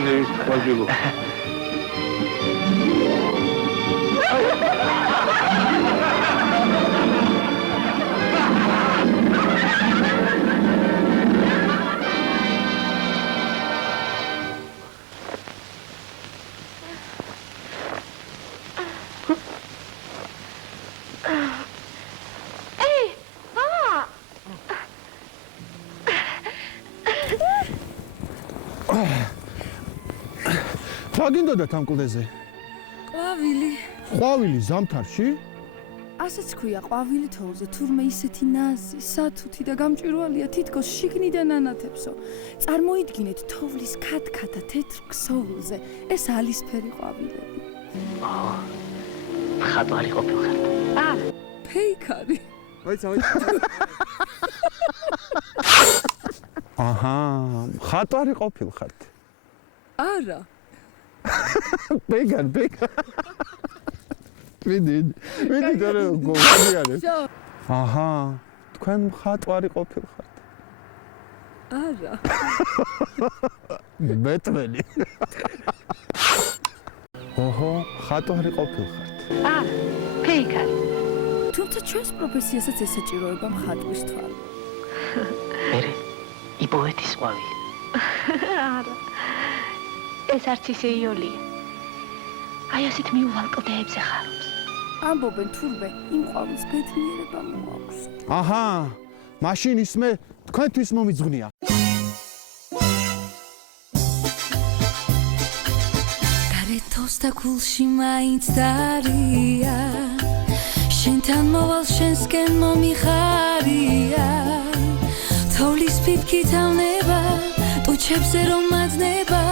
Anne Wajulu. გინდოდათ ამ კლდეზე? ყვავილი. ყვავილი ზამთარში? ასეც ქვია ყვავილი თოვლზე, თურმე ისეთი ნაზი, სათუთი და გამჭვირვალეა, თითქოს შიგნიდან ანათებსო. წარმოიდგინეთ თოვლის ქათქათა თეთრ ქსოვილზე, ეს ალისფერი ყვავილები. ხატვარი ყოფილხარ. ფეიქარი. აჰა, ხატვარი ყოფილხართ. არა. ბეგან. მიდი დრო გოგიარეს. აჰა, თქვენ ხატვარი ყოფილხართ. არა. მეტველი. ოჰო, ხატვარი ყოფილხართ. ფეიქარი. თუმცა ჩვენს პროფესიასაც ესაჭიროება მხატვრის თვალი. მერე იპოვეთის ყვავილი. არა. ეს არც ისე იოლია. აი ასეთ მიუვალ კლდეებზე ხარობს. ამბობენ თურმე იმ ყვავილს ბედნიერება მოაქვს. აჰა, მაშინ ისმე თქვენთვის მომიძღვნია. გარეთოს და გულში მაინც დარია. შენთან მოვალ შენსკენ მომიხარია. თოვლის ფიფქით ავნება, ტუჩებზე რომ მაძნება,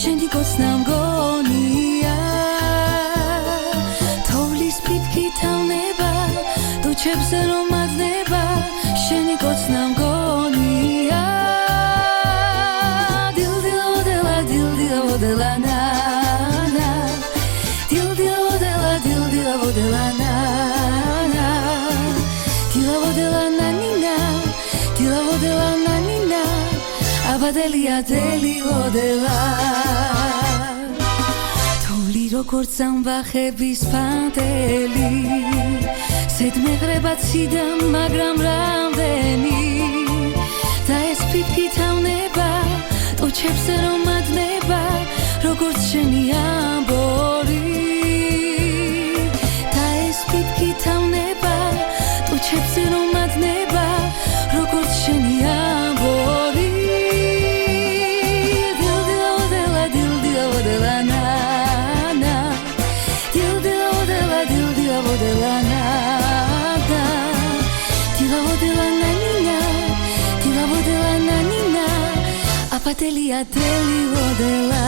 შენი გოცნა მგონია. თოვლის ფიფქით ავნება, ტუჩებზე რომ მაძნება, შენი გოცნა მგონია. დილდილოდელა დილდილოდელა ნანა, დილდილოდელა დილდილოდელა ნანა, დილოდელა ნანინა, დილოდელა ნანინა, აბადელია დილოდელა. თოვლი როგორც ამბახების ფანტელი, ზედმეღრება ციდან მაგრამ რამდენი, და ეს ფიფქით ავნება, ტუჩებზე რომ აძნება, როგორც შენი ამბორი. და ეს ფიფქით ავნება, ტუჩებზე რომ აძნება, როგორც შენი ამბორი. დილდილოდელა დილდილოდელა ნანა, დილდილოდელა დილდილოდელა ნანა, დილოდელა ნანინა, დილოდელა ნანინა, აბადელია დილოდელა.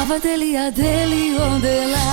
აბადელია დილოდელა.